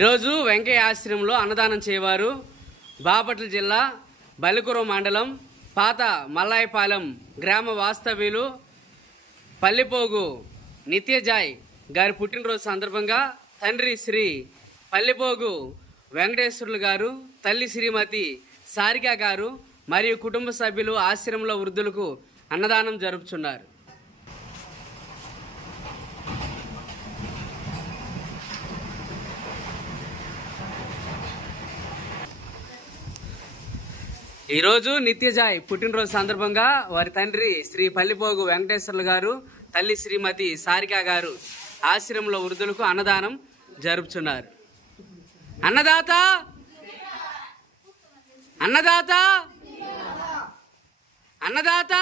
ఈరోజు వెంకయ్య ఆశ్రమంలో అన్నదానం చేయవారు బాపట్ల జిల్లా బలికురం మండలం పాత మల్లాయపాలెం గ్రామ వాస్తవ్యులు పల్లిపోగు నిత్యజాయ్ గారి పుట్టినరోజు సందర్భంగా తండ్రి శ్రీ పల్లిపోగు వెంకటేశ్వర్లు గారు, తల్లి శ్రీమతి సారిక గారు మరియు కుటుంబ సభ్యులు ఆశ్రమంలో వృద్ధులకు అన్నదానం జరుపుచున్నారు. ఈరోజు నిత్యజాయ్ పుట్టినరోజు సందర్భంగా వారి తండ్రి శ్రీ పల్లిపోగు వెంకటేశ్వర్లు గారు, తల్లి శ్రీమతి సారిక గారు ఆశ్రమంలో వృద్ధులకు అన్నదానం జరుపుచున్నారు. అన్నదాత అన్నదాత అన్నదాత